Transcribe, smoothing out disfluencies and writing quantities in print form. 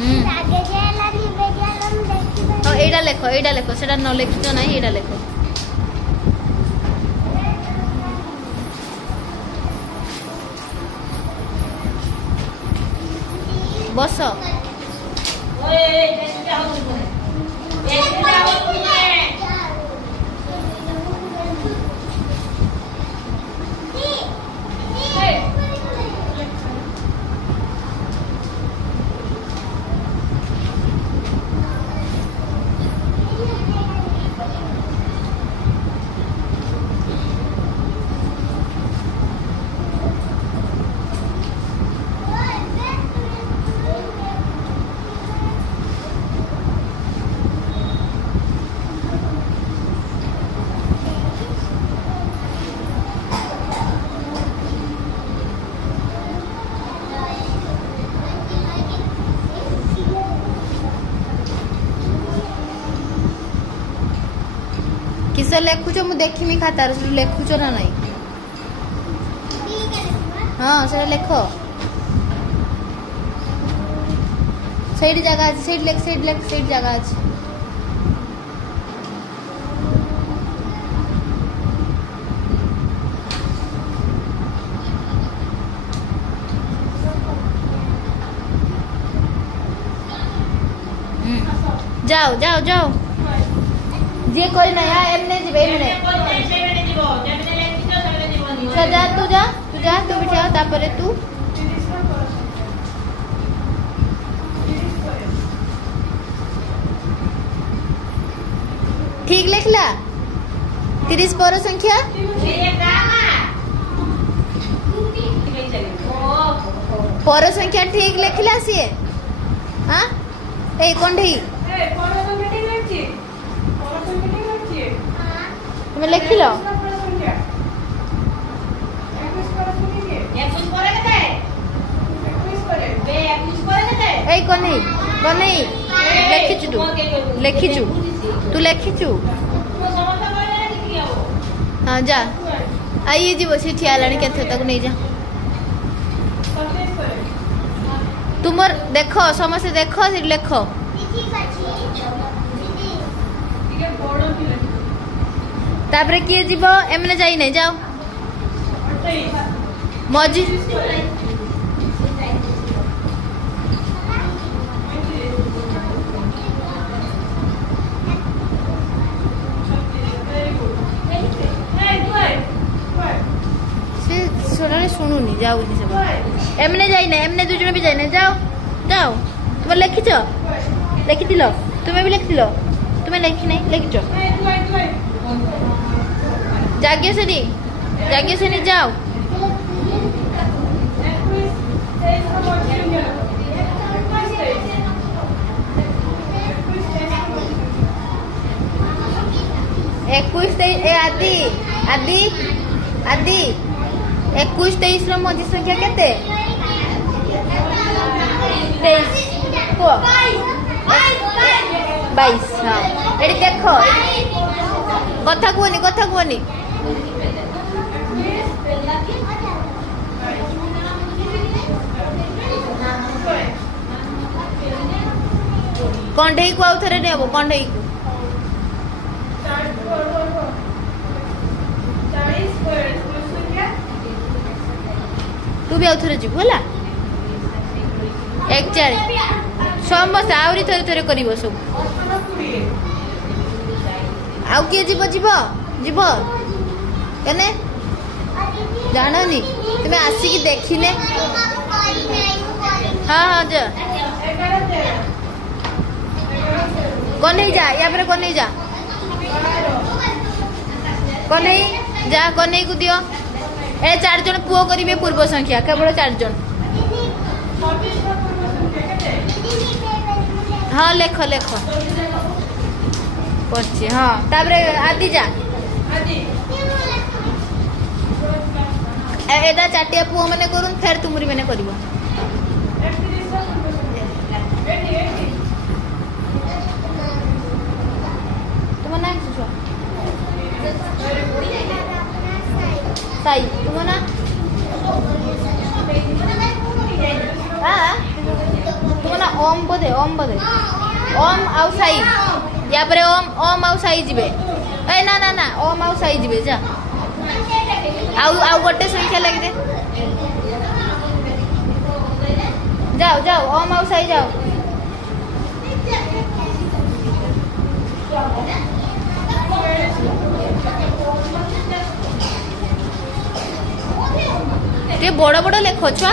ହଁ ଏଇଟା ଲେଖ ସେଟା ନ ଲେଖିଛ ନାହିଁ ଏଇଟା ଲେଖ। ବସ। किस लेखुच मु देखी खातार लेखुच ना नहीं। हाँ से लेख से जगह अच्छे से लेख से जगह अच्छे। जाओ जाओ जाओ जे कोई नहीं है एमने जीवे एमने जा तू बिठा तापरे तू ठीक लिखला 30 पर संख्या पर संख्या ठीक लिखला सी हां ए कोंढई तुम लिख लो ए कोनी लिखिचु तू लिखिचु हाँ जा आइए जीव सी ठिया लाणी केथे ताको नहीं जा तुमर देखो समस्त देखो से लिख तापरे किए जीव एमने जाई नहीं जाओ मजी शुणुनी जाऊ एमने जाइने एमने दुजन भी जाइने जाओ जाओ तुम लिखिच लिखिथिल तुम्हें भी लिखिथिल तुम्हें लिखि नहीं लिखिच जाग्यसेनी जाओ आदि आदि आदि 21 23 रो मझी संख्या केते 23 को 22 हां एडी देखो कथा कोनी कंढई को आउ थरे नेबो कंढई को तू भी आउथरे जीव होला 1 4 समस्त आउरी थरे थरे करिवो सब आउ के जीव कने जाननी तुम्हें आसिकी देखिने हाँ जा कन्हई जा या पर कन्हई जा कन्हई को दियो ए 4 जन पुओ करिवे पूर्व संख्या केवल 4 जन हाँ लेख पड़ची हाँ तापरे आदि जा एटा 4टिया पुओ मैंने करूँ फेर तुमरी मैंने करिवो तुम ना साई तुम ना हाँ तुम ना ओम बोधे ओम आउ साई या पर ओम आउ साई जिबे ए ना ना ना ओम आउ साई जिबे जा आउ आउ गोटे संख्या लगी दे जाओ जाओ ओम आउ साई जाओ बड़ बड़ लेख छुआ